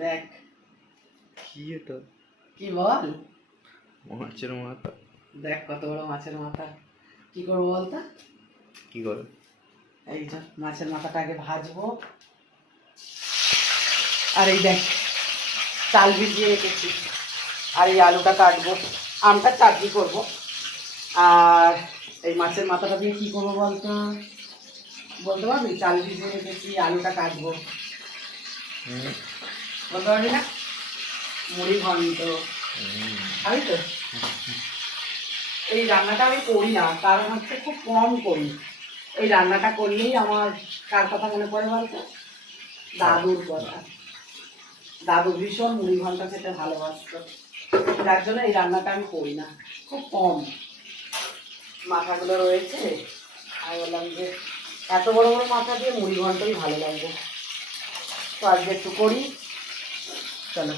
দেখ কি এটা? কি বল, মাছের মাথা। দেখ কত বড় মাছের মাথা। কি করবো বলতো? কি করে? এই যে মাছের মাথাটা আগে ভাজবো, আর এই দেখ চাল ভিজিয়ে রেখেছি, আর এই আলুটা কাটবো, আমটা চাটনি করবো। আর এই মাছের মাথাটা দিয়ে কি করবো বলতো, বলতে পারবি? চাল ভিজিয়ে রেখেছি, আলুটা কাটবো, বলতে পারবি না? মুড়ি ঘন্ট খাবি তো? এই রান্নাটা আমি করি না, কারণ হচ্ছে খুব কম করি। এই রান্নাটা করলেই আমার কার কথা মনে পড়ে বলতো? দাদুর কথা। দাদু ভীষণ মুড়ি ঘন্টা খেতে ভালোবাসতো, যার জন্য এই রান্নাটা আমি করি না, খুব কম। মাথাগুলো রয়েছে, আমি বললাম যে এত বড় বড় মাথা দিয়ে মুড়ি ঘন্টই ভালো লাগবে, তো আজকে একটু করি। চলো।